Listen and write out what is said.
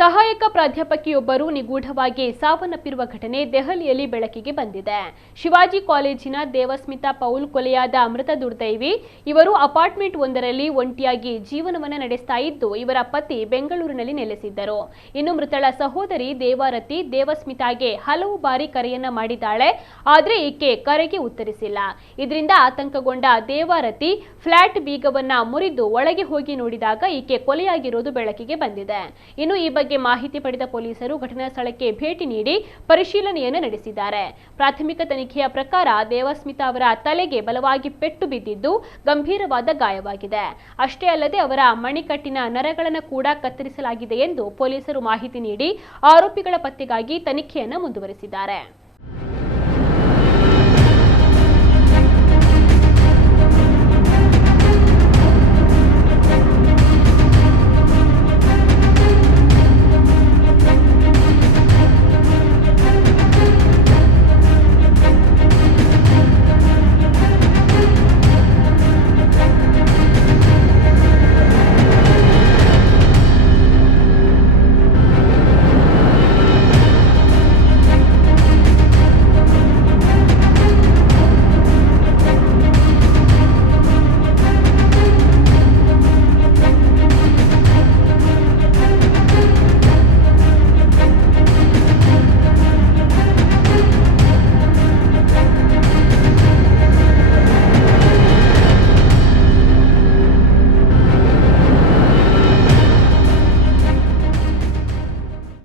ಸಹಾಯಕ ಪ್ರಾಧ್ಯಾಪಕಿಯೊಬ್ಬರು ನಿಗೂಢವಾಗಿ ಸಾವನ್ನಪ್ಪಿರುವ ಘಟನೆ ದೆಹಲಿಯಲ್ಲಿ ಬೆಳಕಿಗೆ ಬಂದಿದೆ. ಶಿವಾಜಿ ಕಾಲೇಜಿನ ದೇವಸ್ಮಿತಾ ಪೌಲ್ ಕೊಲೆಯಾದ ಮೃತ ದುರ್ದೈವಿ. ಇವರು ಅಪಾರ್ಟ್ಮೆಂಟ್ ಒಂದರಲ್ಲಿ ಒಂಟಿಯಾಗಿ ಜೀವನವನ್ನು ನಡೆಸ್ತಾ ಇದ್ದು, ಇವರ ಪತಿ ಬೆಂಗಳೂರಿನಲ್ಲಿ ನೆಲೆಸಿದ್ದರು. ಇನ್ನು ಮೃತಳ ಸಹೋದರಿ ದೇವಾರತಿ ದೇವಸ್ಮಿತಾಗೆ ಹಲವು ಬಾರಿ ಕರೆಯನ್ನ ಮಾಡಿದ್ದಾಳೆ. ಆದರೆ ಈಕೆ ಕರೆಗೆ ಉತ್ತರಿಸಿಲ್ಲ. ಇದರಿಂದ ಆತಂಕಗೊಂಡ ದೇವಾರತಿ ಫ್ಲಾಟ್ ಬೀಗವನ್ನ ಮುರಿದು ಒಳಗೆ ಹೋಗಿ ನೋಡಿದಾಗ ಈಕೆ ಕೊಲೆಯಾಗಿರೋದು ಬೆಳಕಿಗೆ ಬಂದಿದೆ. ಇನ್ನು ಈ ಬಗ್ಗೆ ಮಾಹಿತಿ ಪಡೆದ ಪೊಲೀಸರು ಘಟನಾ ಸ್ಥಳಕ್ಕೆ ಭೇಟಿ ನೀಡಿ ಪರಿಶೀಲನೆಯನ್ನು ನಡೆಸಿದ್ದಾರೆ. ಪ್ರಾಥಮಿಕ ತನಿಖೆಯ ಪ್ರಕಾರ ದೇವಸ್ಮಿತಾ ಅವರ ತಲೆಗೆ ಬಲವಾಗಿ ಪೆಟ್ಟು ಬಿದ್ದಿದ್ದು ಗಂಭೀರವಾದ ಗಾಯವಾಗಿದೆ. ಅಷ್ಟೇ ಅಲ್ಲದೆ ಅವರ ಮಣಿಕಟ್ಟಿನ ನರಗಳನ್ನು ಕೂಡ ಕತ್ತರಿಸಲಾಗಿದೆ ಎಂದು ಪೊಲೀಸರು ಮಾಹಿತಿ ನೀಡಿ ಆರೋಪಿಗಳ ಪತ್ತೆಗಾಗಿ ತನಿಖೆಯನ್ನು ಮುಂದುವರೆಸಿದ್ದಾರೆ.